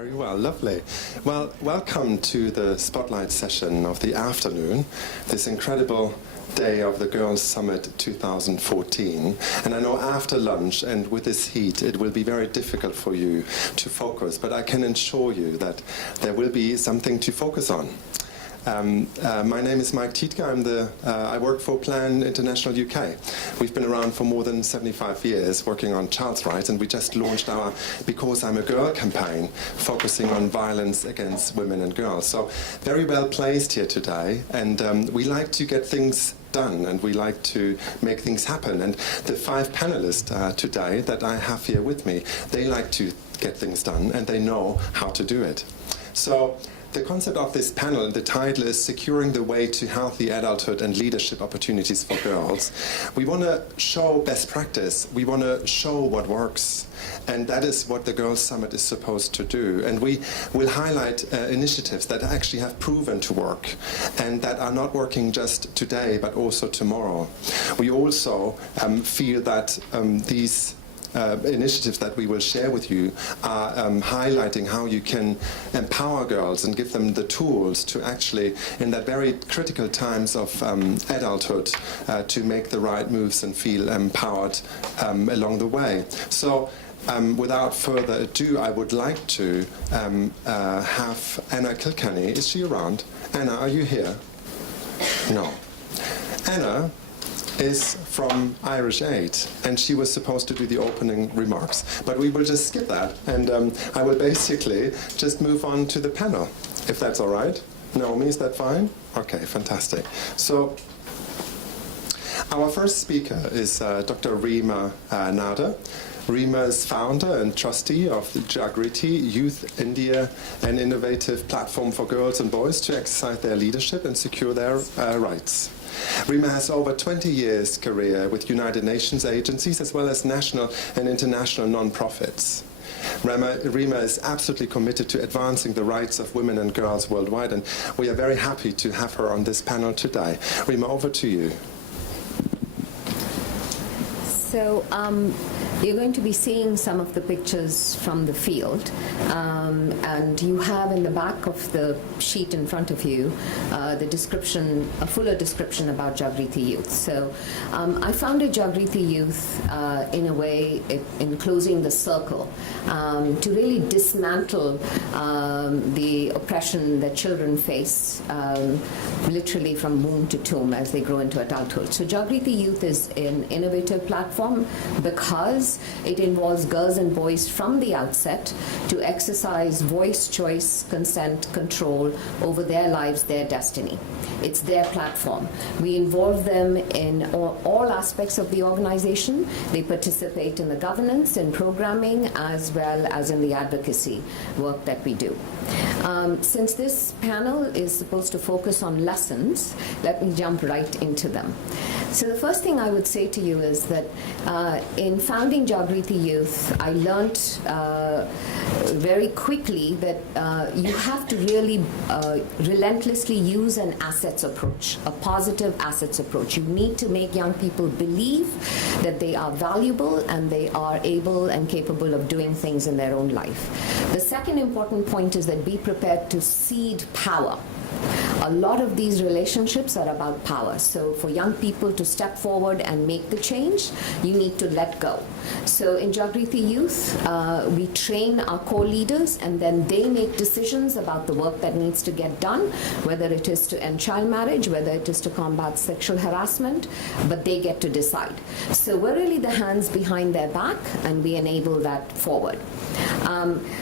Very well, lovely. Well, welcome to the spotlight session of the afternoon, this incredible day of the Girls' Summit 2014. And I know after lunch and with this heat, it will be very difficult for you to focus, but I can assure you that there will be something to focus on. My name is Mike Tietke. I work for Plan International UK. We've been around for more than 75 years working on child's rights, and we just launched our Because I'm a Girl campaign, focusing on violence against women and girls. So very well placed here today, and we like to get things done, and we like to make things happen. And the 5 panelists today that I have here with me, they like to get things done, and they know how to do it. So the concept of this panel, the title is Securing the Way to Healthy Adulthood and Leadership Opportunities for Girls. We want to show best practice. We want to show what works. And that is what the Girls' Summit is supposed to do. And we will highlight initiatives that actually have proven to work and that are not working just today, but also tomorrow. We also feel that these initiatives that we will share with you are highlighting how you can empower girls and give them the tools to actually, in that very critical times of adulthood, to make the right moves and feel empowered along the way. So without further ado, I would like to have Anna Kilkenny. Is she around? Anna, are you here? No. Anna is from Irish Aid, and she was supposed to do the opening remarks. But we will just skip that, and I will basically just move on to the panel, if that's all right. Naomi, is that fine? Okay, fantastic. So our first speaker is Dr. Rima Nada. Rima is founder and trustee of the Jagriti Youth India, an innovative platform for girls and boys to exercise their leadership and secure their rights. Rima has over 20 years career with United Nations agencies as well as national and international non-profits. Rima is absolutely committed to advancing the rights of women and girls worldwide, and we are very happy to have her on this panel today. Rima, over to you. So you're going to be seeing some of the pictures from the field, and you have in the back of the sheet in front of you the description, a fuller description about Jagriti Youth. So I founded Jagriti Youth in a way in closing the circle to really dismantle the oppression that children face literally from womb to tomb as they grow into adulthood. So Jagriti Youth is an innovative platform because it involves girls and boys from the outset to exercise voice, choice, consent, control over their lives, their destiny. It's their platform. We involve them in all aspects of the organization. They participate in the governance and programming as well as in the advocacy work that we do. Since this panel is supposed to focus on lessons, let me jump right into them. So the first thing I would say to you is that in founding Jagriti Youth, I learned very quickly that you have to really relentlessly use an assets approach, a positive assets approach. You need to make young people believe that they are valuable and they are able and capable of doing things in their own life. The second important point is that be prepared to cede power. A lot of these relationships are about power. So for young people to step forward and make the change, you need to let go. So in Jagriti Youth, we train our core leaders, and then they make decisions about the work that needs to get done, whether it is to end child marriage, whether it is to combat sexual harassment, but they get to decide. So we're really the hands behind their back, and we enable that forward.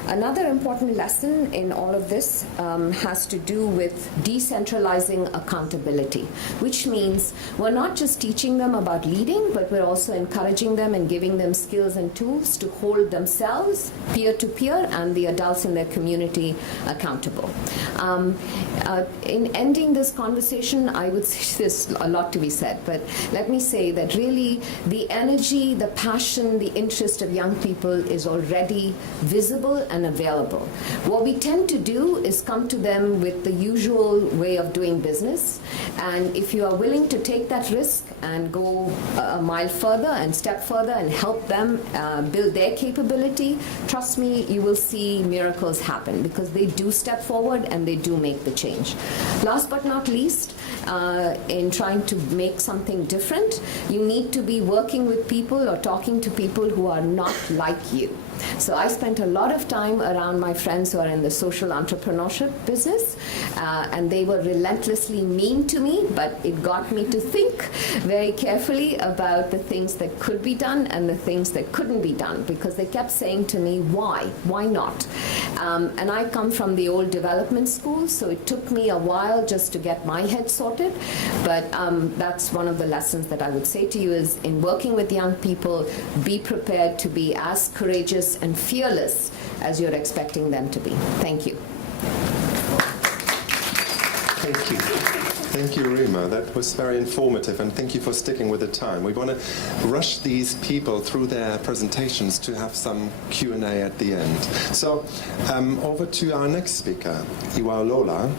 Another important lesson in all of this has to do with decentralizing accountability, which means we're not just teaching them about leading, but we're also encouraging them and giving them skills and tools to hold themselves, peer-to-peer, and the adults in their community accountable. In ending this conversation, I would say there's a lot to be said, but let me say that really the energy, the passion, the interest of young people is already visible and available. What we tend to do is come to them with the usual way of doing business, and if you are willing to take that risk and go a mile further and step further and help help them build their capability, trust me, you will see miracles happen, because they do step forward and they do make the change. Last but not least, in trying to make something different, you need to be working with people or talking to people who are not like you. So I spent a lot of time around my friends who are in the social entrepreneurship business, and they were relentlessly mean to me, but it got me to think very carefully about the things that could be done and the things that couldn't be done, because they kept saying to me, why not? And I come from the old development school, so it took me a while just to get my head sorted, but that's one of the lessons that I would say to you is, in working with young people, be prepared to be as courageous and fearless as you're expecting them to be. Thank you. Thank you. Thank you, Rima. That was very informative, and thank you for sticking with the time. We want to rush these people through their presentations to have some Q&A at the end. So over to our next speaker, Iwaolola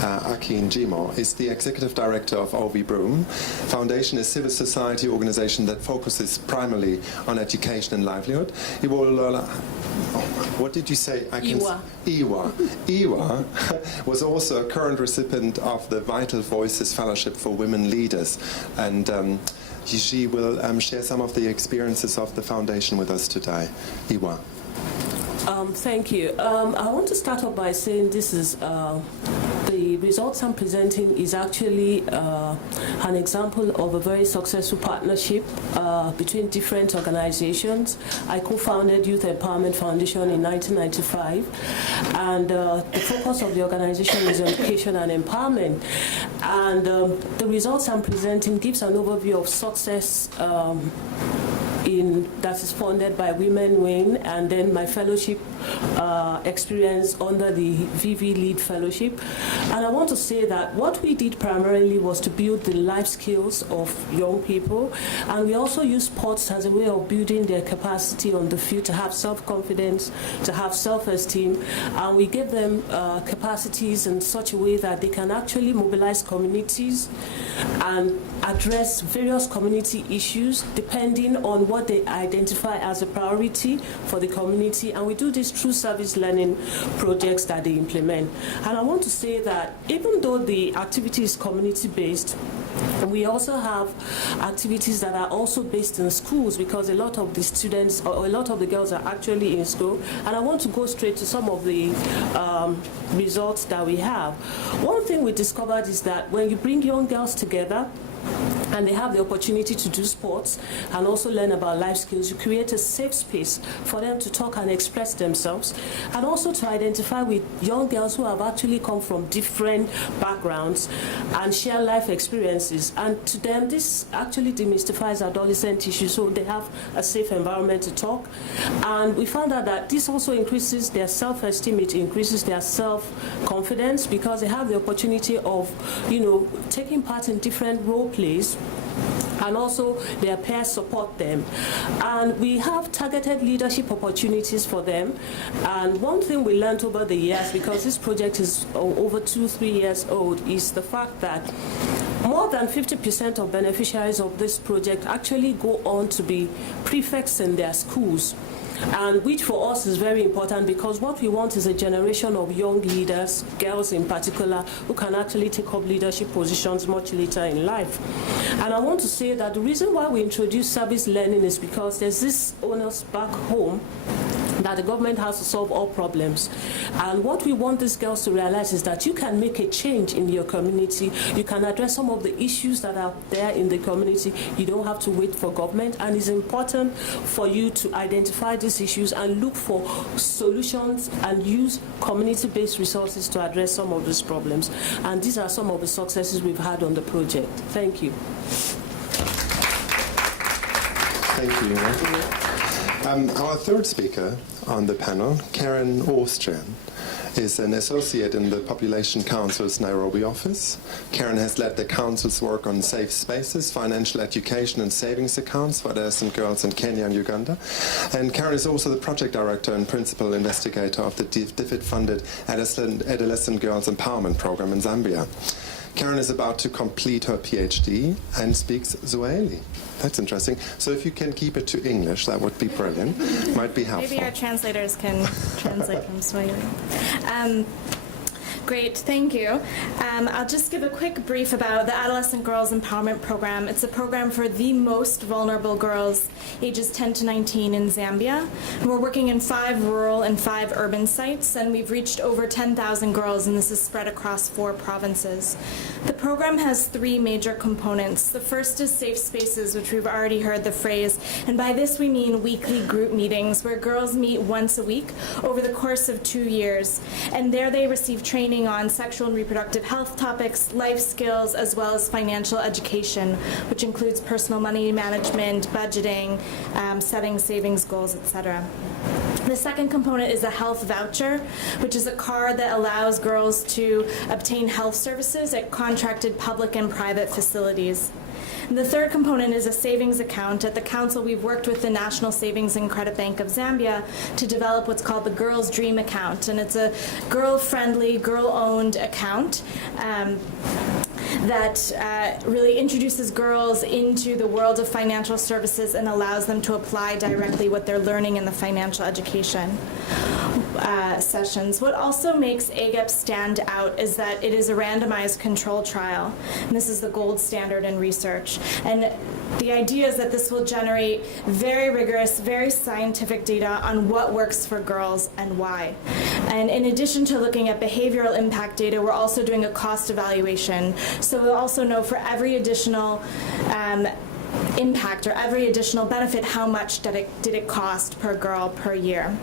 Akinjimo is the Executive Director of OV Broom. Foundation is a civil society organization that focuses primarily on education and livelihood. Iwaolola, what did you say? Iwa was also a current recipient of the Vital Voices Fellowship for Women Leaders, and she will share some of the experiences of the foundation with us today. Iwa. Thank you. I want to start off by saying this is the results I'm presenting is actually an example of a very successful partnership between different organizations. I co-founded Youth Empowerment Foundation in 1995, and the focus of the organization is education and empowerment. And the results I'm presenting gives an overview of success that is funded by Women Wing, and then my fellowship experience under the VV Lead Fellowship. And I want to say that what we did primarily was to build the life skills of young people, and we also use sports as a way of building their capacity on the field to have self-confidence, to have self-esteem, and we give them capacities in such a way that they can actually mobilize communities and address various community issues depending on what they identify as a priority for the community, and we do this through service learning projects that they implement. And I want to say that even though the activity is community-based, we also have activities that are also based in schools, because a lot of the students or a lot of the girls are actually in school. And I want to go straight to some of the results that we have. One thing we discovered is that when you bring young girls together, and they have the opportunity to do sports and also learn about life skills, you create a safe space for them to talk and express themselves, and also to identify with young girls who have actually come from different backgrounds and share life experiences. And to them, this actually demystifies adolescent issues, so they have a safe environment to talk. And we found out that this also increases their self-esteem, it increases their self-confidence, because they have the opportunity of, taking part in different role plays, and also their peers support them. And we have targeted leadership opportunities for them. And one thing we learned over the years, because this project is over 2-3 years old, is the fact that more than 50% of beneficiaries of this project actually go on to be prefects in their schools. And which for us is very important, because what we want is a generation of young leaders, girls in particular, who can actually take up leadership positions much later in life. And I want to say that the reason why we introduce service learning is because there's this onus back home that the government has to solve all problems. And what we want these girls to realize is that you can make a change in your community. You can address some of the issues that are there in the community. You don't have to wait for government. And it's important for you to identify these issues and look for solutions and use community-based resources to address some of these problems. And these are some of the successes we've had on the project. Thank you. Thank you. Our third speaker on the panel, Karen Austrian, is an associate in the Population Council's Nairobi office. Karen has led the council's work on safe spaces, financial education and savings accounts for adolescent girls in Kenya and Uganda. And Karen is also the project director and principal investigator of the DFID-funded Adolescent Girls Empowerment Program in Zambia. Karen is about to complete her PhD and speaks Swahili. That's interesting. So if you can keep it to English, that would be brilliant. Might be helpful. Maybe our translators can translate from Swahili. Great, thank you. I'll just give a quick brief about the Adolescent Girls Empowerment Program. It's a program for the most vulnerable girls, ages 10 to 19 in Zambia. We're working in 5 rural and 5 urban sites, and we've reached over 10,000 girls, and this is spread across 4 provinces. The program has 3 major components. The first is safe spaces, which we've already heard the phrase, and by this we mean weekly group meetings where girls meet once a week over the course of 2 years, and there they receive training on sexual and reproductive health topics, life skills, as well as financial education, which includes personal money management, budgeting, setting savings goals, etc. The second component is a health voucher, which is a card that allows girls to obtain health services at contracted public and private facilities. And the third component is a savings account. At the council, we've worked with the National Savings and Credit Bank of Zambia to develop what's called the Girls' Dream Account, and it's a girl-friendly, girl-owned account that really introduces girls into the world of financial services and allows them to apply directly what they're learning in the financial education sessions. What also makes AGEP stand out is that it is a randomized control trial, and this is the gold standard in research. And the idea is that this will generate very rigorous, very scientific data on what works for girls and why. And in addition to looking at behavioral impact data, we're also doing a cost evaluation. So we'll also know for every additional impact or every additional benefit, how much did it cost per girl per year.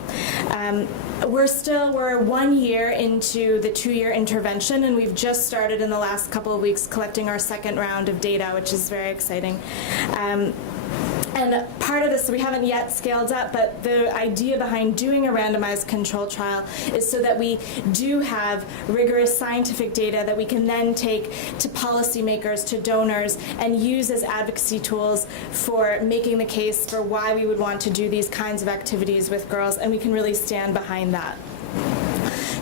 We're 1 year into the 2-year intervention, and we've just started in the last couple of weeks collecting our second round of data, which is very exciting. And part of this, we haven't yet scaled up, but the idea behind doing a randomized control trial is so that we do have rigorous scientific data that we can then take to policymakers, to donors, and use as advocacy tools for making the case for why we would want to do these kinds of activities with girls, and we can really stand behind that.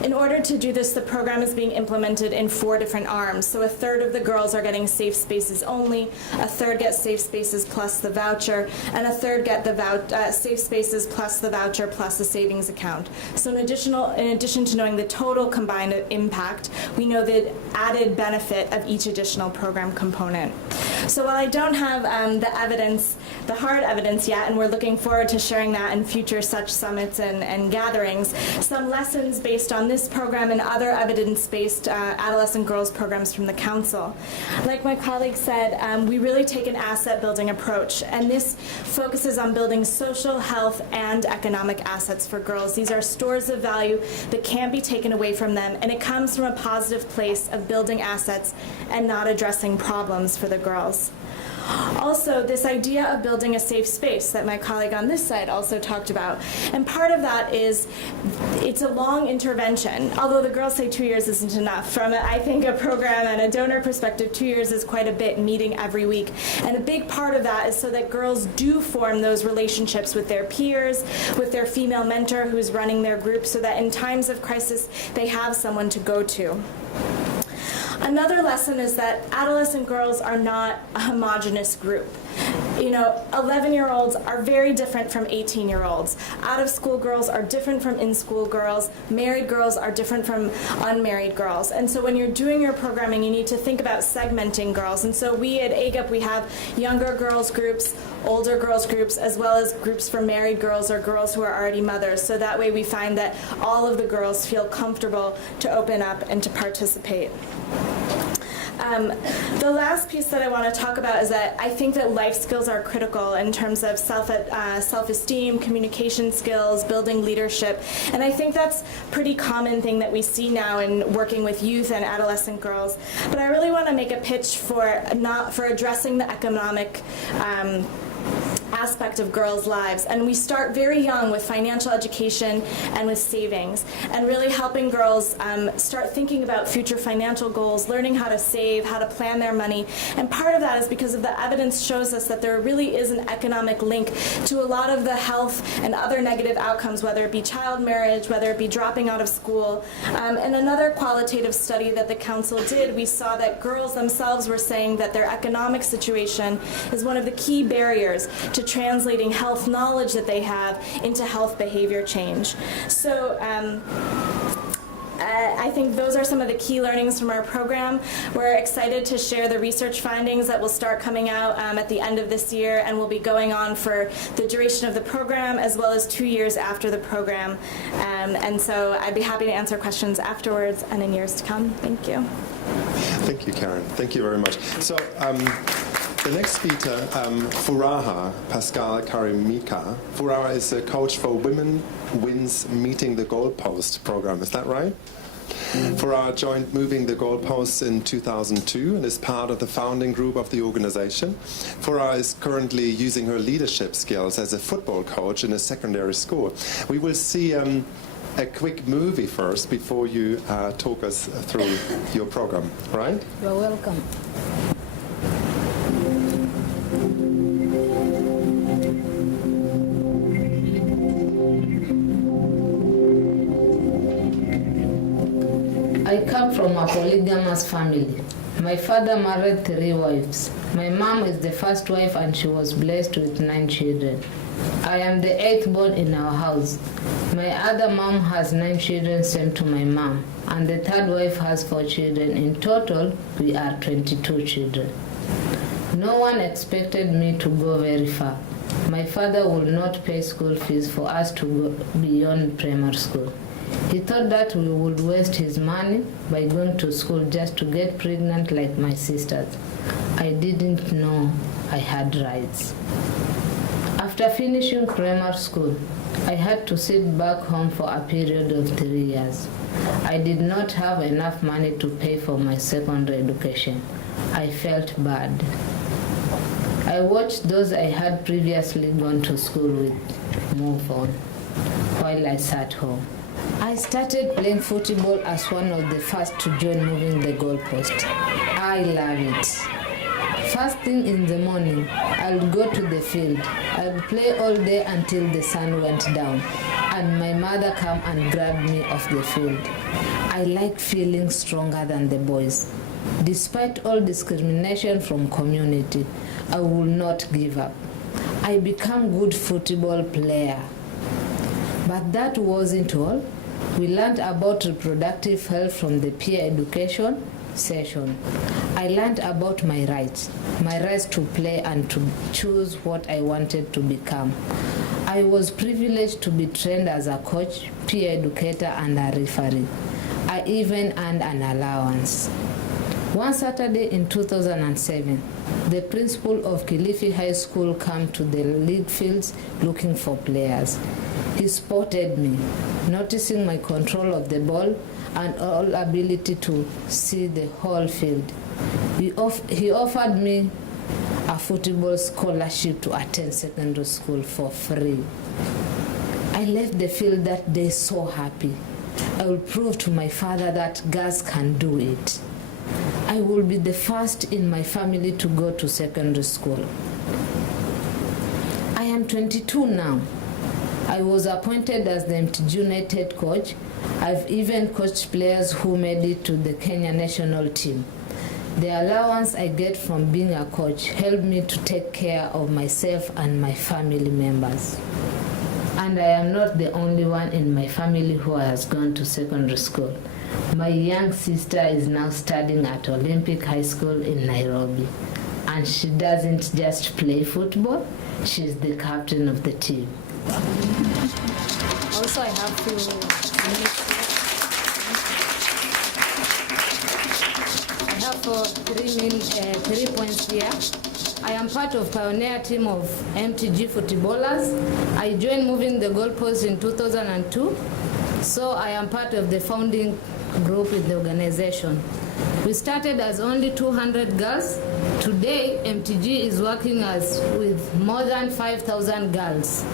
In order to do this, the program is being implemented in 4 different arms. So a third of the girls are getting safe spaces only, a third get safe spaces plus the voucher, and a third get the safe spaces plus the voucher plus the savings account. So in addition to knowing the total combined impact, we know the added benefit of each additional program component. So while I don't have the evidence, the hard evidence yet, and we're looking forward to sharing that in future such summits and gatherings, some lessons based on this program and other evidence-based adolescent girls programs from the council. Like my colleague said, we really take an asset-building approach, and this focuses on building social, health, and economic assets for girls. These are stores of value that can't be taken away from them, and it comes from a positive place of building assets and not addressing problems for the girls. Also, this idea of building a safe space that my colleague on this side also talked about. And part of that is it's a long intervention, although the girls say 2 years isn't enough. From, I think, a program and a donor perspective, 2 years is quite a bit, meeting every week. And a big part of that is so that girls do form those relationships with their peers, with their female mentor who's running their group, so that in times of crisis, they have someone to go to. Another lesson is that adolescent girls are not a homogenous group. 11-year-olds are very different from 18-year-olds. Out-of-school girls are different from in-school girls. Married girls are different from unmarried girls. And so when you're doing your programming, you need to think about segmenting girls. And so we at AGEP, we have younger girls groups, older girls groups, as well as groups for married girls or girls who are already mothers. So that way we find that all of the girls feel comfortable to open up and to participate. The last piece that I want to talk about is that I think that life skills are critical in terms of self-esteem, communication skills, building leadership, and I think that's a pretty common thing that we see now in working with youth and adolescent girls. But I really want to make a pitch for addressing the economic aspect of girls' lives. And we start very young with financial education and with savings, and really helping girls start thinking about future financial goals, learning how to save, how to plan their money. And part of that is because of the evidence shows us that there really is an economic link to a lot of the health and other negative outcomes, whether it be child marriage, whether it be dropping out of school. And another qualitative study that the council did, we saw that girls themselves were saying that their economic situation is one of the key barriers to translating health knowledge that they have into health behavior change. So I think those are some of the key learnings from our program. We're excited to share the research findings that will start coming out at the end of this year, and will be going on for the duration of the program as well as 2 years after the program. And so I'd be happy to answer questions afterwards and in years to come. Thank you. Thank you, Karen. Thank you very much. So the next speaker, Furaha Pascal Karimika. Furaha is a coach for Women Wins Meeting the Goalpost program. Is that right? Furaha joined Moving the Goalposts in 2002 and is part of the founding group of the organization. Furaha is currently using her leadership skills as a football coach in a secondary school. We will see a quick movie first before you talk us through your program, right? You're welcome. I come from a polygamous family. My father married 3 wives. My mom is the first wife and she was blessed with 9 children. I am the 8th born in our house. My other mom has 9 children, same to my mom, and the 3rd wife has 4 children. In total, we are 22 children. No one expected me to go very far. My father would not pay school fees for us to go beyond primary school. He thought that we would waste his money by going to school just to get pregnant like my sisters. I didn't know I had rights. After finishing primary school, I had to sit back home for a period of 3 years. I did not have enough money to pay for my secondary education. I felt bad. I watched those I had previously gone to school with move on while I sat home. I started playing football as one of the first to join Moving the Goalpost. I love it. First thing in the morning, I would go to the field. I would play all day until the sun went down, and my mother come and grabbed me off the field. I liked feeling stronger than the boys. Despite all discrimination from community, I would not give up. I became good football player. But that wasn't all. We learned about reproductive health from the peer education session. I learned about my rights to play and to choose what I wanted to become. I was privileged to be trained as a coach, peer educator, and a referee. I even earned an allowance. One Saturday in 2007, the principal of Kilifi High School came to the league fields looking for players. He spotted me, noticing my control of the ball and all ability to see the whole field. He offered me a football scholarship to attend secondary school for free. I left the field that day so happy. I will prove to my father that girls can do it. I will be the first in my family to go to secondary school. I am 22 now. I was appointed as the MTG United coach. I've even coached players who made it to the Kenya national team. The allowance I get from being a coach helped me to take care of myself and my family members. And I am not the only one in my family who has gone to secondary school. My young sister is now studying at Olympic High School in Nairobi. And she doesn't just play football, she's the captain of the team. Also, I have to three points here. I am part of pioneer team of MTG footballers. I joined Moving the Goalpost in 2002, so I am part of the founding group in the organization. We started as only 200 girls. Today, MTG is working with more than 5,000 girls.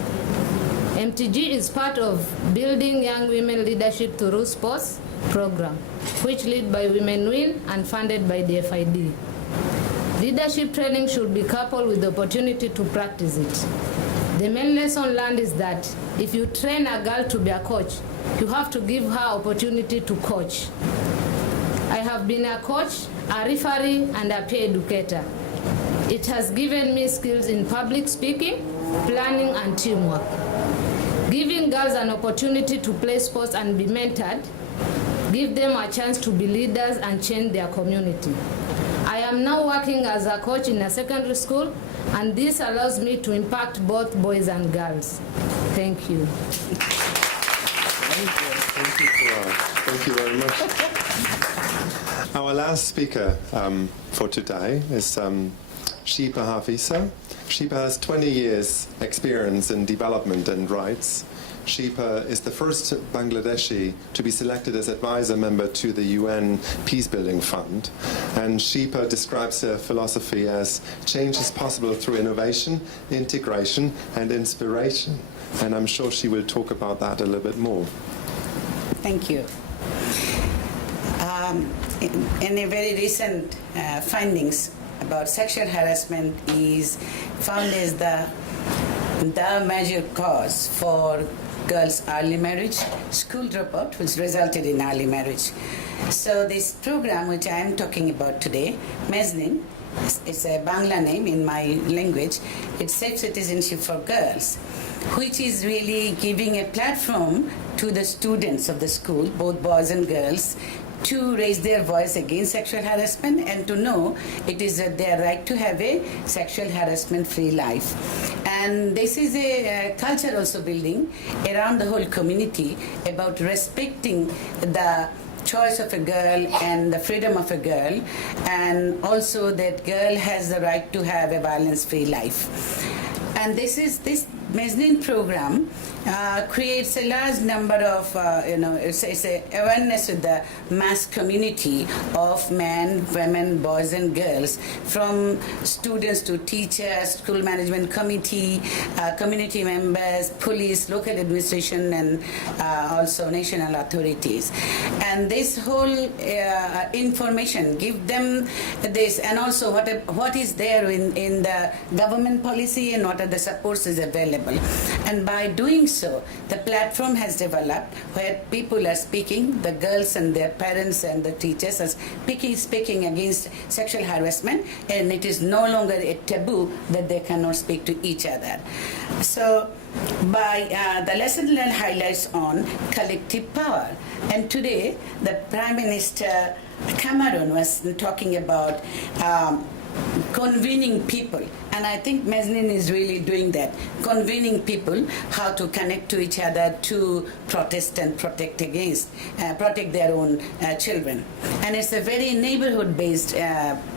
MTG is part of Building Young Women Leadership Through Sports program, which led by Women Win and funded by the FID. Leadership training should be coupled with the opportunity to practice it. The main lesson learned is that if you train a girl to be a coach, you have to give her opportunity to coach. I have been a coach, a referee, and a peer educator. It has given me skills in public speaking, planning, and teamwork. Giving girls an opportunity to play sports and be mentored, give them a chance to be leaders and change their community. I am now working as a coach in a secondary school, and this allows me to impact both boys and girls. Thank you. Thank you very much. Our last speaker for today is Shipa Hafisa. Shipa has 20 years experience in development and rights. Shipa is the first Bangladeshi to be selected as advisor member to the UN Peacebuilding Fund. And Shipa describes her philosophy as change is possible through innovation, integration, and inspiration. And I'm sure she will talk about that a little bit more. Thank you. In a very recent findings about sexual harassment is found as the major cause for girls' early marriage, school dropout, which resulted in early marriage. So this program which I am talking about today, Mezzanine, it's a Bangla name in my language, it's Safe Citizenship for Girls, which is really giving a platform to the students of the school, both boys and girls, to raise their voice against sexual harassment and to know it is their right to have a sexual harassment-free life. And this is a culture also building around the whole community about respecting the choice of a girl and the freedom of a girl, and also that girl has the right to have a violence-free life. And this Mezzanine program creates a large number of, it's a awareness with the mass community of men, women, boys and girls, from students to teachers, school management committee, community members, police, local administration, and also national authorities. And this whole information, give them this, and also what is there in the government policy and what are the supports is available. And by doing so, the platform has developed where people are speaking, the girls and their parents and the teachers are speaking against sexual harassment, and it is no longer a taboo that they cannot speak to each other. So by the lesson learned highlights on collective power. And today, the Prime Minister Cameron was talking about convening people, and I think Mezzanine is really doing that, convening people how to connect to each other to protest and protect their own children. And it's a very neighborhood-based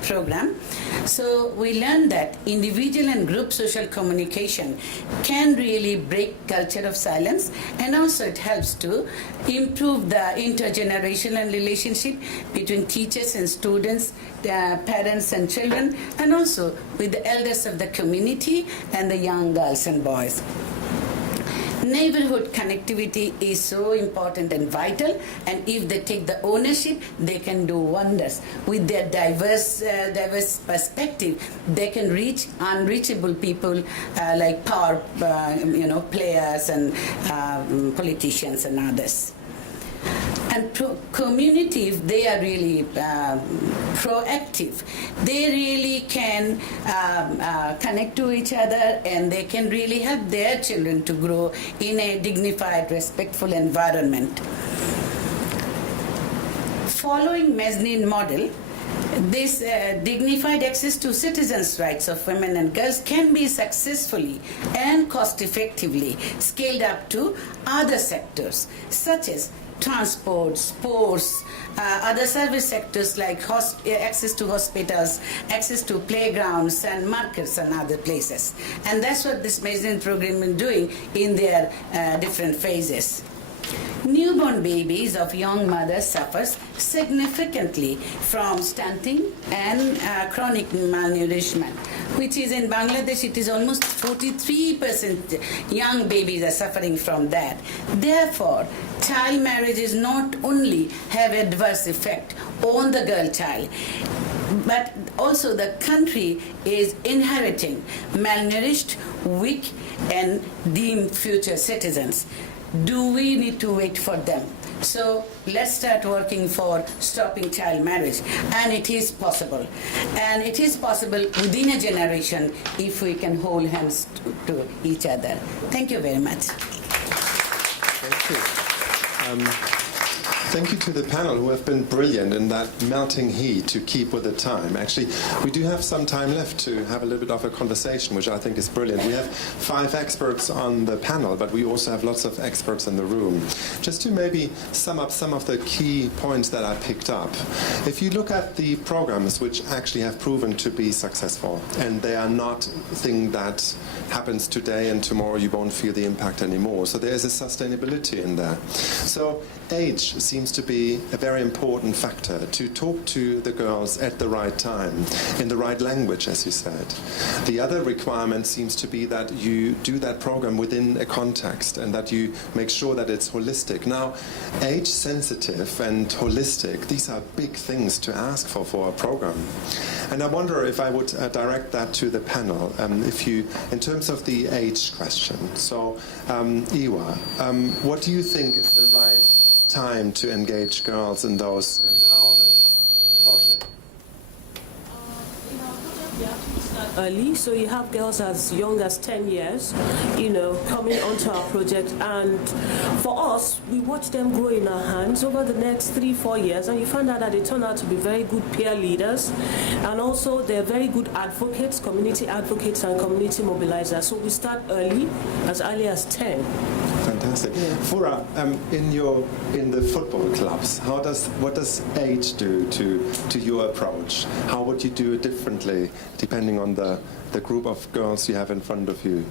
program. So we learned that individual and group social communication can really break culture of silence, and also it helps to improve the intergenerational relationship between teachers and students, parents and children, and also with the elders of the community and the young girls and boys. Neighborhood connectivity is so important and vital, and if they take the ownership, they can do wonders. With their diverse perspective, they can reach unreachable people like power players and politicians and others. And community, if they are really proactive, they really can connect to each other, and they can really help their children to grow in a dignified, respectful environment. Following Mezzanine model, this dignified access to citizens' rights of women and girls can be successfully and cost-effectively scaled up to other sectors, such as transport, sports, other service sectors like access to hospitals, access to playgrounds and markets and other places. And that's what this Mezzanine program is doing in their different phases. Newborn babies of young mothers suffers significantly from stunting and chronic malnourishment, which is in Bangladesh, it is almost 43% young babies are suffering from that. Therefore, child marriages not only have adverse effect on the girl child, but also the country is inheriting malnourished, weak, and deemed future citizens. Do we need to wait for them? So let's start working for stopping child marriage. And it is possible. And it is possible within a generation if we can hold hands to each other. Thank you very much. Thank you. Thank you to the panel who have been brilliant in that melting heat to keep with the time. Actually, we do have some time left to have a little bit of a conversation, which I think is brilliant. We have 5 experts on the panel, but we also have lots of experts in the room. Just to maybe sum up some of the key points that I picked up. If you look at the programs which actually have proven to be successful, and they are not a thing that happens today and tomorrow you won't feel the impact anymore. So there is a sustainability in there. So age seems to be a very important factor to talk to the girls at the right time, in the right language, as you said. The other requirement seems to be that you do that program within a context and that you make sure that it's holistic. Now, age-sensitive and holistic, these are big things to ask for a program. And I wonder if I would direct that to the panel, if you, in terms of the age question. So, Iwa, what do you think is the right time to engage girls in those empowerment projects? Early, so you have girls as young as 10 years, coming onto our project, and for us, we watch them grow in our hands over the next 3-4 years, and you find out that they turn out to be very good peer leaders, and also they're very good advocates, community advocates and community mobilizers. So we start early as 10. Fantastic. Yeah. Fura, in the football clubs, what does age do to your approach? How would you do it differently depending on the group of girls you have in front of you?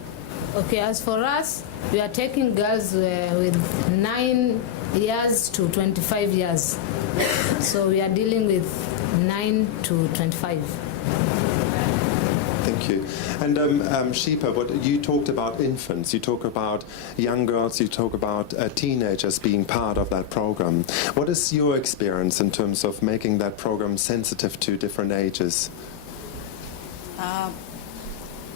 Okay, as for us, we are taking girls with 9 years to 25 years. So we are dealing with 9 to 25. Thank you. And Shipa, what you talked about infants, you talk about young girls, you talk about teenagers being part of that program. What is your experience in terms of making that program sensitive to different ages?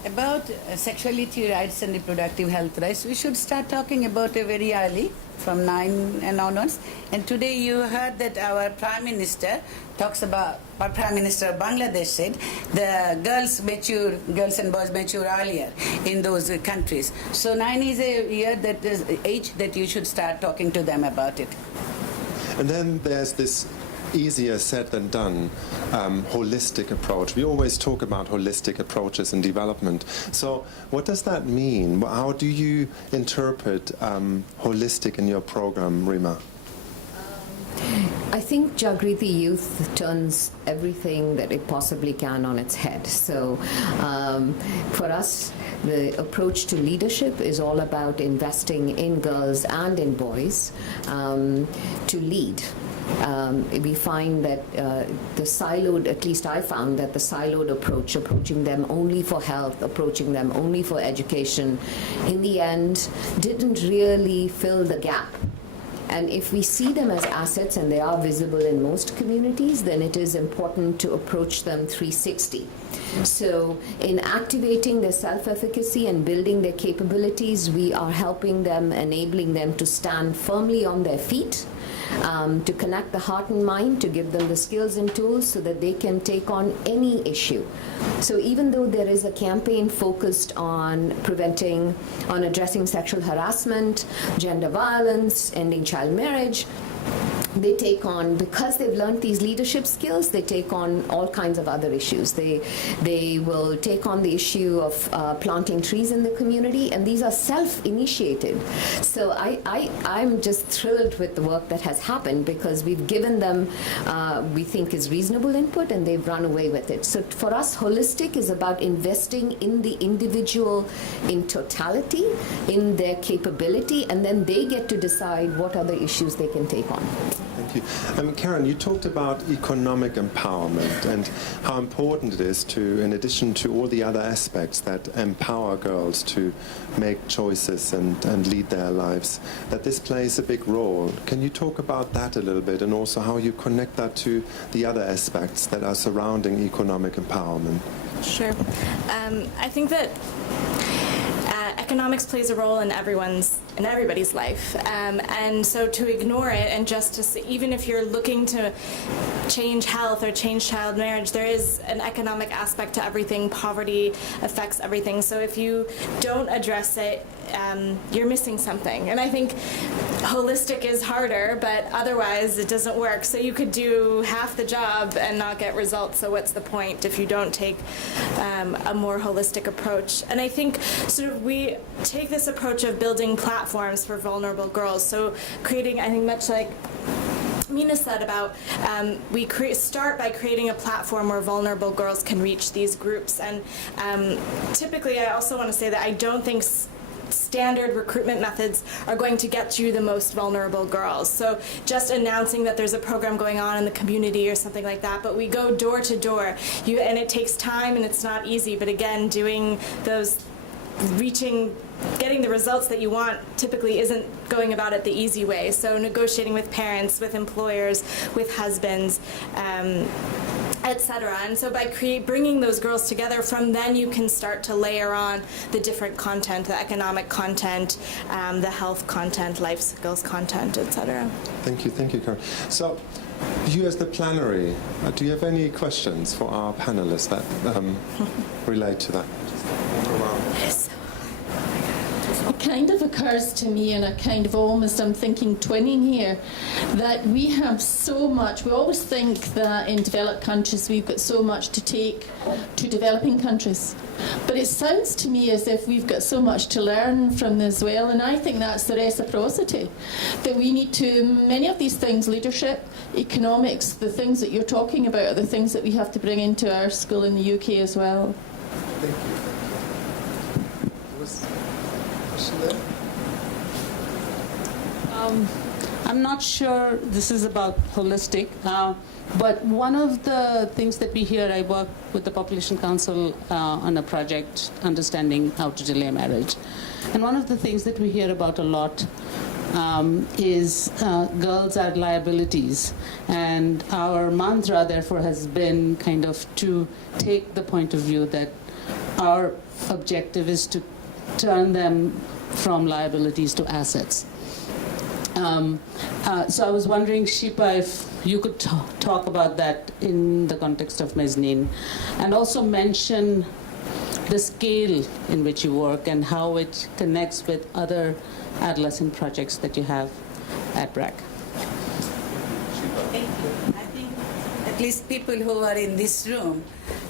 About sexuality rights and reproductive health rights, we should start talking about it very early, from 9 and onwards. And today you heard that our Prime Minister Prime Minister of Bangladesh said the girls and boys mature earlier in those countries. So 9 is a age that you should start talking to them about it. And then there's this easier said than done holistic approach. We always talk about holistic approaches in development. So what does that mean? How do you interpret holistic in your program, Rima? I think Jagriti Youth turns everything that it possibly can on its head. So for us, the approach to leadership is all about investing in girls and in boys to lead. We find that the siloed, at least I found that the siloed approach, approaching them only for health, approaching them only for education, in the end didn't really fill the gap. And if we see them as assets, and they are visible in most communities, then it is important to approach them 360. So in activating their self-efficacy and building their capabilities, we are helping them, enabling them to stand firmly on their feet, to connect the heart and mind, to give them the skills and tools so that they can take on any issue. So even though there is a campaign focused on addressing sexual harassment, gender violence, ending child marriage, they take on, because they've learned these leadership skills, they take on all kinds of other issues. They will take on the issue of planting trees in the community, and these are self-initiated. So I'm just thrilled with the work that has happened, because we've given them, we think, is reasonable input, and they've run away with it. So for us, holistic is about investing in the individual in totality, in their capability, and then they get to decide what other issues they can take on. Thank you. Karen, you talked about economic empowerment and how important it is to, in addition to all the other aspects that empower girls to make choices and lead their lives, that this plays a big role. Can you talk about that a little bit, and also how you connect that to the other aspects that are surrounding economic empowerment? Sure. I think that economics plays a role in everybody's life, and so to ignore it and just to see, even if you're looking to change health or change child marriage, there is an economic aspect to everything. Poverty affects everything. So if you don't address it, you're missing something. And I think holistic is harder, but otherwise it doesn't work. So you could do half the job and not get results. So what's the point if you don't take a more holistic approach? And I think sort of we take this approach of building platforms for vulnerable girls. So creating, I think, much like Mina said about, we start by creating a platform where vulnerable girls can reach these groups. And typically, I also want to say that I don't think standard recruitment methods are going to get you the most vulnerable girls. So just announcing that there's a program going on in the community or something like that, but we go door to door, and it takes time and it's not easy, but again, doing those, getting the results that you want typically isn't going about it the easy way. So negotiating with parents, with employers, with husbands, etc. And so by bringing those girls together, from then you can start to layer on the different content, the economic content, the health content, life skills content, etc. Thank you, Karen. So, you as the plenary, do you have any questions for our panelists that relate to that? Yes. It kind of occurs to me, and I'm thinking twinning here, that we have so much. We always think that in developed countries we've got so much to take to developing countries. But it sounds to me as if we've got so much to learn from as well, and I think that's the reciprocity. That we need to, many of these things, leadership, economics, the things that you're talking about are the things that we have to bring into our school in the UK as well. Thank you. I'm not sure this is about holistic, but one of the things that we hear, I work with the Population Council on a project understanding how to delay marriage. And one of the things that we hear about a lot is girls are liabilities. And our mantra, therefore, has been kind of to take the point of view that our objective is to turn them from liabilities to assets. So I was wondering, Shipa, if you could talk about that in the context of mezzanine, and also mention the scale in which you work and how it connects with other adolescent projects that you have at BRAC. Thank you. I think at least people who are in this room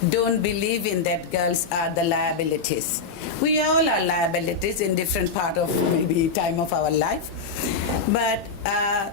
don't believe in that girls are the liabilities. We all are liabilities in different part of maybe time of our life. But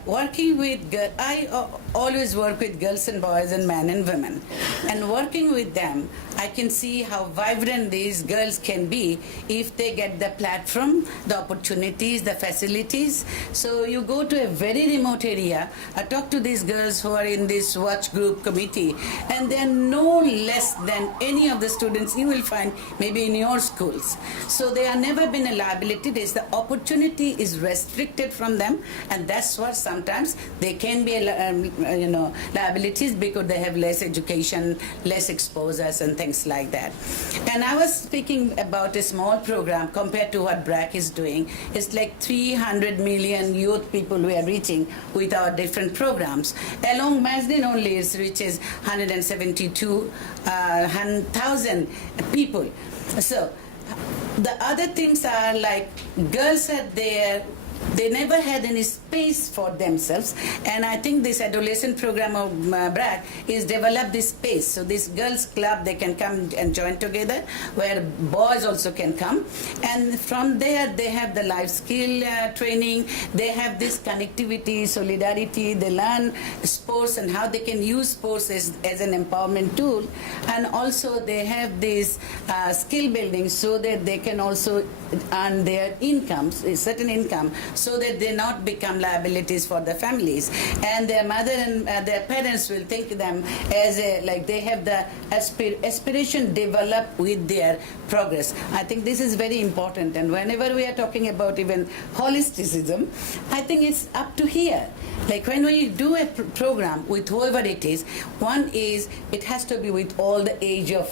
working with girls, I always work with girls and boys and men and women. And working with them, I can see how vibrant these girls can be if they get the platform, the opportunities, the facilities. So you go to a very remote area, talk to these girls who are in this watch group committee, and they're no less than any of the students you will find maybe in your schools. So they have never been a liability. The opportunity is restricted from them, and that's what sometimes they can be liabilities because they have less education, less exposures and things like that. And I was speaking about a small program compared to what BRAC is doing. It's like 300 million youth people we are reaching with our different programs. Along Masdin only it reaches 172,000 people. So the other things are like girls are there they never had any space for themselves, and I think this adolescent program of BRAC is developed this space. So this girls club, they can come and join together, where boys also can come, and from there they have the life skill training, they have this connectivity, solidarity, they learn sports and how they can use sports as an empowerment tool, and also they have this skill building so that they can also earn their incomes, a certain income, so that they not become liabilities for the families, and their mother and their parents will think them as like they have the aspiration develop with their progress. I think this is very important, and whenever we are talking about even holisticism, I think it's up to here. Like when we do a program with whoever it is, one is it has to be with all the age of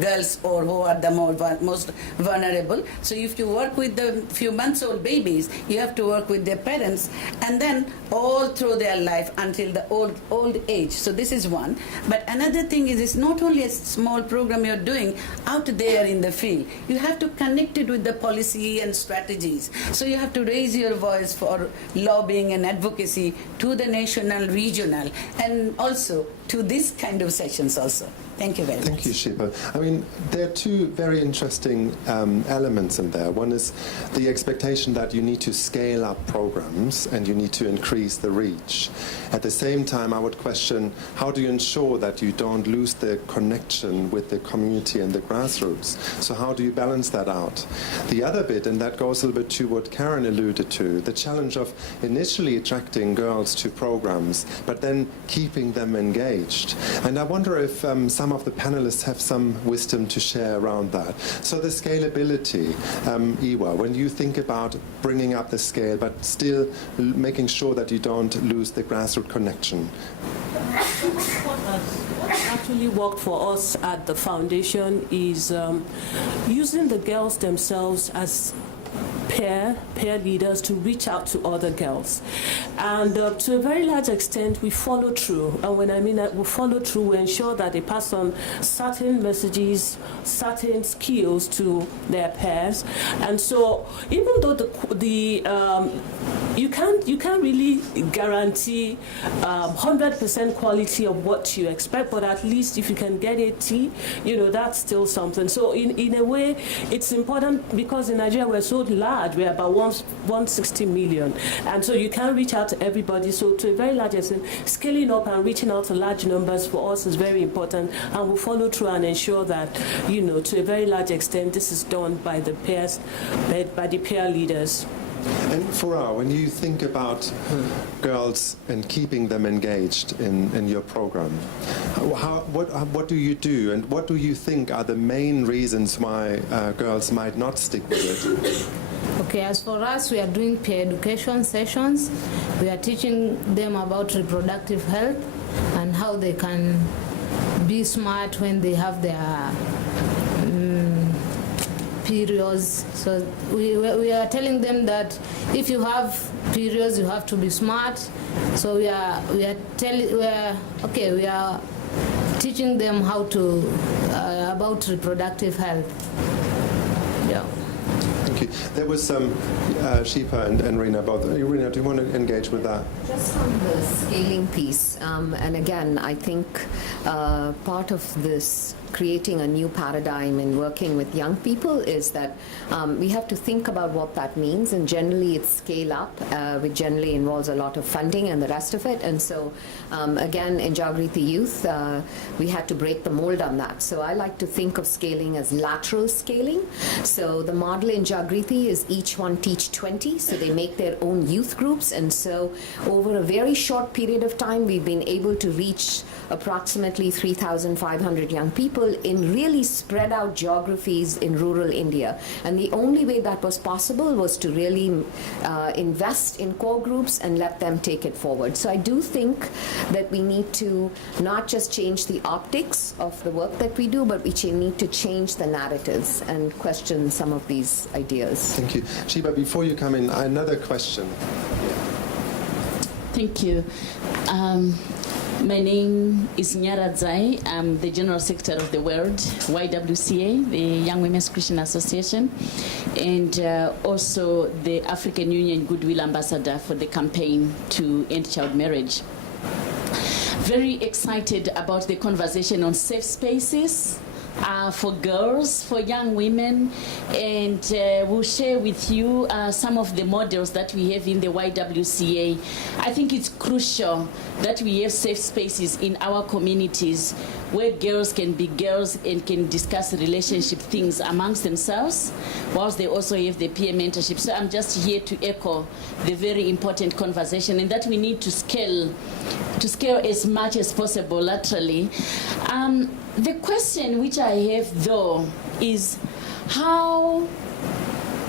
girls or who are the most vulnerable. So if you work with the few months old babies, you have to work with their parents, and then all through their life until the old age. So this is one. But another thing is, it's not only a small program you're doing out there in the field. You have to connect it with the policy and strategies. So you have to raise your voice for lobbying and advocacy to the national, regional, and also to this kind of sessions also. Thank you very much. Thank you, Shiba. I mean, there are two very interesting elements in there. One is the expectation that you need to scale up programs and you need to increase the reach. At the same time, I would question, how do you ensure that you don't lose the connection with the community and the grassroots? So how do you balance that out? The other bit, and that goes a little bit to what Karen alluded to, the challenge of initially attracting girls to programs, but then keeping them engaged. And I wonder if some of the panelists have some wisdom to share around that. So the scalability, Iwa, when you think about bringing up the scale, but still making sure that you don't lose the grassroots connection. What actually worked for us at the foundation is using the girls themselves as peer leaders to reach out to other girls, and to a very large extent we follow through. And when I mean that we follow through, we ensure that they pass on certain messages, certain skills to their peers. And so even though you can't really guarantee 100% quality of what you expect, but at least if you can get 80, that's still something. So in a way, it's important, because in Nigeria we're so large, we're about 160 million, and so you can't reach out to everybody. So to a very large extent, scaling up and reaching out to large numbers for us is very important, and we'll follow through and ensure that, to a very large extent, this is done by the peers, by the peer leaders. And Farah, when you think about girls and keeping them engaged in your program, what do you do, and what do you think are the main reasons why girls might not stick with it? Okay, as for us, we are doing peer education sessions. We are teaching them about reproductive health and how they can be smart when they have their periods. So we are telling them that if you have periods, you have to be smart. So we are teaching them how to about reproductive health. Yeah. Thank you. There was some Shipa and Rina both. Rina, do you want to engage with that? Just on the scaling piece, and again, I think part of this creating a new paradigm in working with young people is that we have to think about what that means, and generally it's scale up, which generally involves a lot of funding and the rest of it. And so again, in Jagriti Youth, we had to break the mold on that. So I like to think of scaling as lateral scaling. So the model in Jagriti is each one teach 20, so they make their own youth groups, and so over a very short period of time we've been able to reach approximately 3,500 young people in really spread out geographies in rural India. And the only way that was possible was to really invest in core groups and let them take it forward. So I do think that we need to not just change the optics of the work that we do, but we need to change the narratives and question some of these ideas. Thank you. Shiba, before you come in, another question. Thank you. My name is Nyara Zai. I'm the General Secretary of the World YWCA, the Young Women's Christian Association, and also the African Union Goodwill Ambassador for the campaign to end child marriage. Very excited about the conversation on safe spaces for girls, for young women, and we'll share with you some of the models that we have in the YWCA. I think it's crucial that we have safe spaces in our communities where girls can be girls and can discuss relationship things amongst themselves, whilst they also have the peer mentorship. So I'm just here to echo the very important conversation, and that we need to scale as much as possible laterally. The question which I have, though, is how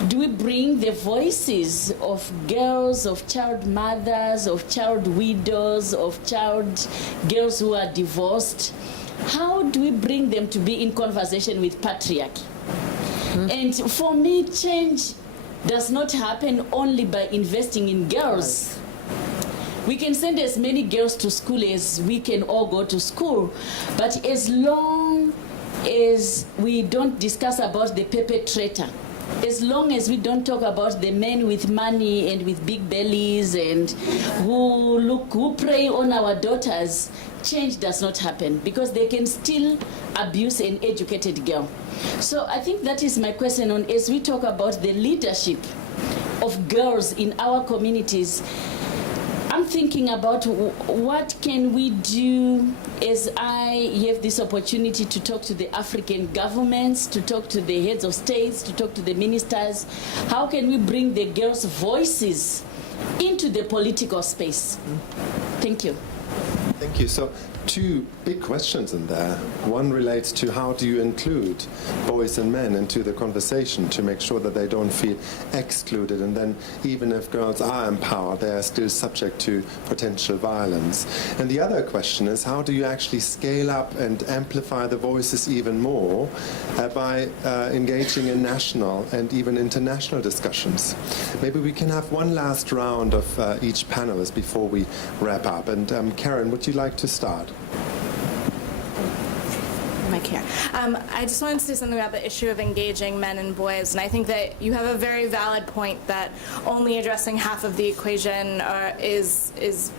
do we bring the voices of girls, of child mothers, of child widows, of child girls who are divorced? How do we bring them to be in conversation with patriarchy? And for me, change does not happen only by investing in girls. We can send as many girls to school as we can all go to school, but as long as we don't discuss about the perpetrator, as long as we don't talk about the men with money and with big bellies and who prey on our daughters, change does not happen, because they can still abuse an educated girl. So I think that is my question on, as we talk about the leadership of girls in our communities, I'm thinking about what can we do, as I have this opportunity to talk to the African governments, to talk to the heads of states, to talk to the ministers. How can we bring the girls' voices into the political space? Thank you. Thank you. So, two big questions in there. One relates to how do you include boys and men into the conversation to make sure that they don't feel excluded, and then even if girls are empowered, they are still subject to potential violence. And the other question is, how do you actually scale up and amplify the voices even more by engaging in national and even international discussions? Maybe we can have one last round of each panelist before we wrap up. And Karen, would you like to start? I just wanted to say something about the issue of engaging men and boys, and I think that you have a very valid point that only addressing half of the equation is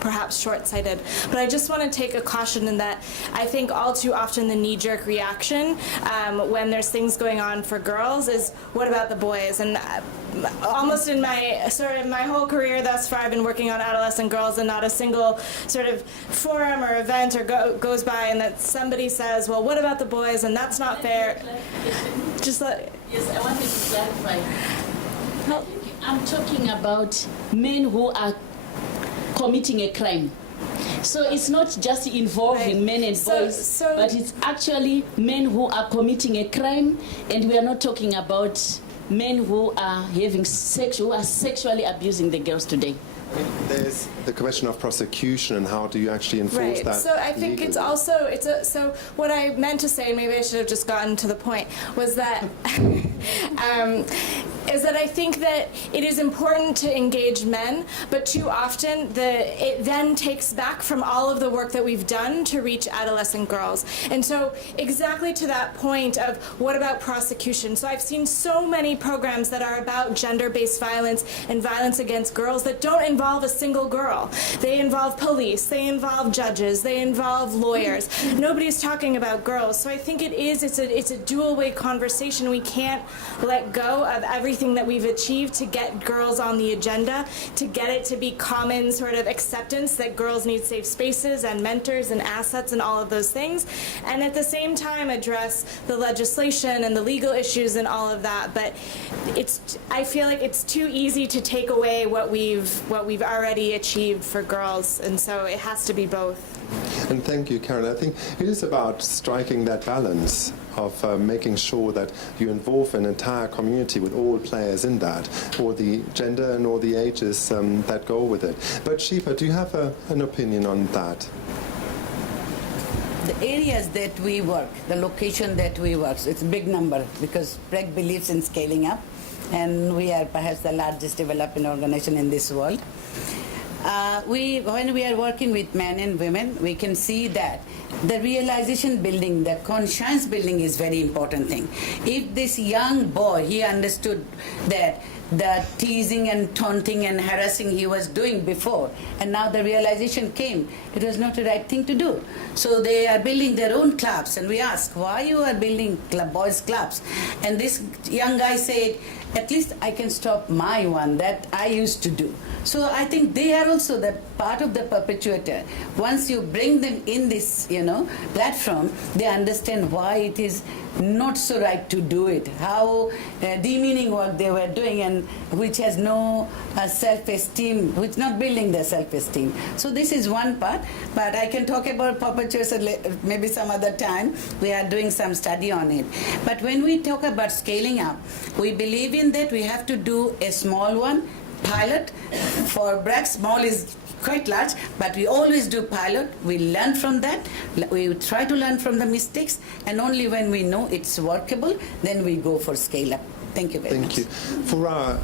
perhaps short-sighted. But I just want to take a caution in that I think all too often the knee-jerk reaction when there's things going on for girls is, what about the boys? And almost in my whole career thus far, I've been working on adolescent girls, and not a single sort of forum or event or goes by and that somebody says, well, what about the boys? And that's not fair. Just let... Yes, I wanted to clarify. No. I'm talking about men who are committing a crime. So it's not just involving men and boys, but it's actually men who are committing a crime, and we are not talking about men who are having who are sexually abusing the girls today. There's the question of prosecution and how do you actually enforce that? So I think it's also, so what I meant to say, maybe I should have just gotten to the point, was that is that I think that it is important to engage men, but too often it then takes back from all of the work that we've done to reach adolescent girls. And so exactly to that point of what about prosecution? So I've seen so many programs that are about gender-based violence and violence against girls that don't involve a single girl. They involve police, they involve judges, they involve lawyers. Nobody's talking about girls. So I think it's a dual-way conversation. We can't let go of everything that we've achieved to get girls on the agenda, to get it to be common sort of acceptance that girls need safe spaces and mentors and assets and all of those things, and at the same time address the legislation and the legal issues and all of that. But I feel like it's too easy to take away what we've already achieved for girls, and so it has to be both. And thank you, Karen. I think it is about striking that balance of making sure that you involve an entire community with all players in that, all the gender and all the ages that go with it. But Shifa, do you have an opinion on that? The areas that we work, the location that we work, so it's a big number because PREG believes in scaling up, and we are perhaps the largest development organization in this world. when we are working with men and women, we can see that the realization building, the conscience building is very important thing. If this young boy, he understood that the teasing and taunting and harassing he was doing before, and now the realization came, it was not the right thing to do. So they are building their own clubs, and we ask, why you are building boys clubs? And this young guy said, at least I can stop my one that I used to do. So I think they are also the part of the perpetuator. Once you bring them in this, platform, they understand why it is not so right to do it, how demeaning what they were doing, and which has no self-esteem, which not building their self-esteem. So this is one part, but I can talk about perpetuators maybe some other time. We are doing some study on it. But when we talk about scaling up, we believe in that we have to do a small one, pilot. For BRAC, small is quite large, but we always do pilot. We learn from that. We try to learn from the mistakes, and only when we know it's workable, then we go for scale up. Thank you very much. Thank you. For our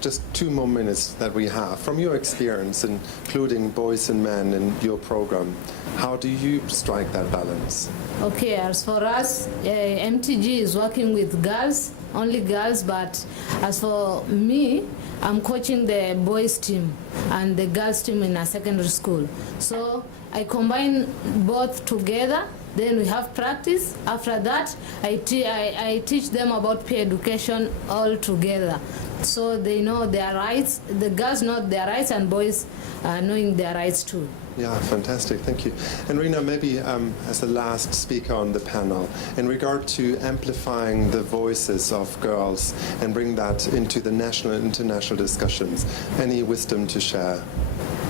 just 2 more minutes that we have, from your experience, including boys and men in your program, how do you strike that balance? Okay, as for us, MTG is working with girls, only girls, but as for me, I'm coaching the boys team and the girls team in a secondary school. So I combine both together, then we have practice. After that, I teach them about peer education all together. So they know their rights, the girls know their rights, and boys knowing their rights too. Yeah, fantastic, thank you. And Rina, maybe as the last speaker on the panel, in regard to amplifying the voices of girls and bring that into the national and international discussions, any wisdom to share?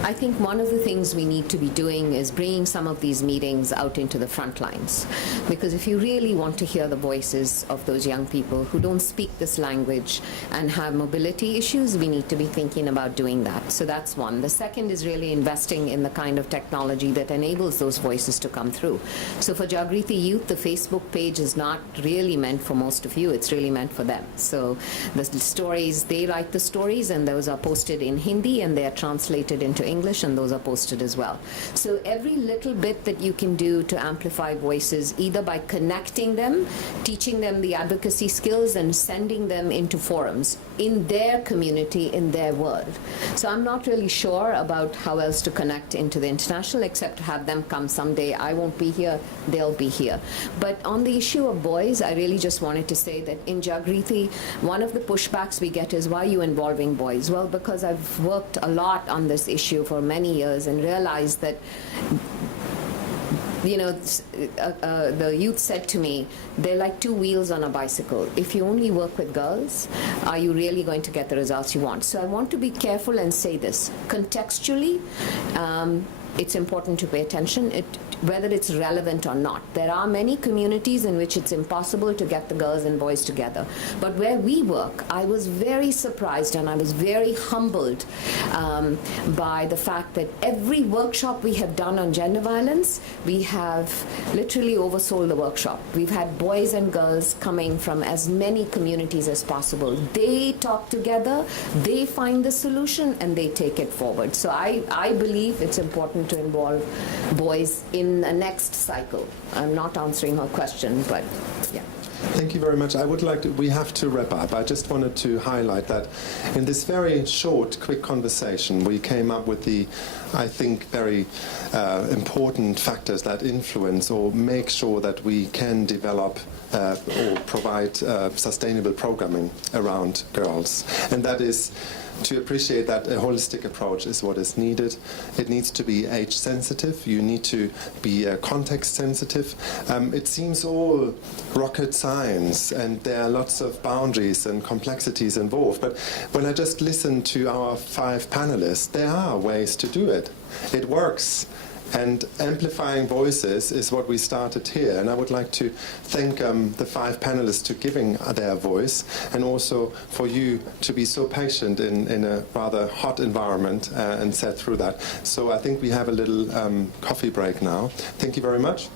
I think one of the things we need to be doing is bringing some of these meetings out into the front lines. Because if you really want to hear the voices of those young people who don't speak this language and have mobility issues, we need to be thinking about doing that. So that's one. The second is really investing in the kind of technology that enables those voices to come through. So for Jagriti Youth, the Facebook page is not really meant for most of you. It's really meant for them. So the stories, they write the stories, and those are posted in Hindi, and they are translated into English, and those are posted as well. So every little bit that you can do to amplify voices, either by connecting them, teaching them the advocacy skills, and sending them into forums in their community, in their world. So I'm not really sure about how else to connect into the international, except to have them come someday. I won't be here, they'll be here. But on the issue of boys, I really just wanted to say that in Jagriti, one of the pushbacks we get is, why are you involving boys? Well, because I've worked a lot on this issue for many years and realized that the youth said to me, they're like 2 wheels on a bicycle. If you only work with girls, are you really going to get the results you want? So I want to be careful and say this. Contextually, it's important to pay attention, whether it's relevant or not. There are many communities in which it's impossible to get the girls and boys together. But where we work, I was very surprised and I was very humbled by the fact that every workshop we have done on gender violence, we have literally oversold the workshop. We've had boys and girls coming from as many communities as possible. They talk together, they find the solution, and they take it forward. So I believe it's important to involve boys in the next cycle. I'm not answering her question, but yeah. Thank you very much. We have to wrap up. I just wanted to highlight that in this very short, quick conversation, we came up with the, I think, very important factors that influence or make sure that we can develop or provide sustainable programming around girls. And that is to appreciate that a holistic approach is what is needed. It needs to be age sensitive. You need to be context sensitive. It seems all rocket science, and there are lots of boundaries and complexities involved. But when I just listen to our 5 panelists, there are ways to do it. It works. And amplifying voices is what we started here. And I would like to thank the 5 panelists for giving their voice, and also for you to be so patient in a rather hot environment and sat through that. So I think we have a little coffee break now. Thank you very much.